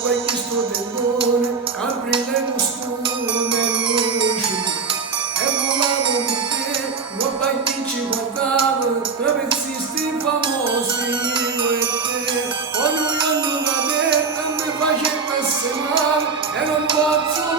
poi chi sto tendone, caprile costume luci, e volavo con te, ma poi chi ci guardava, traversisti famosi io e te, ognuno da te, non mi faceva male, e non posso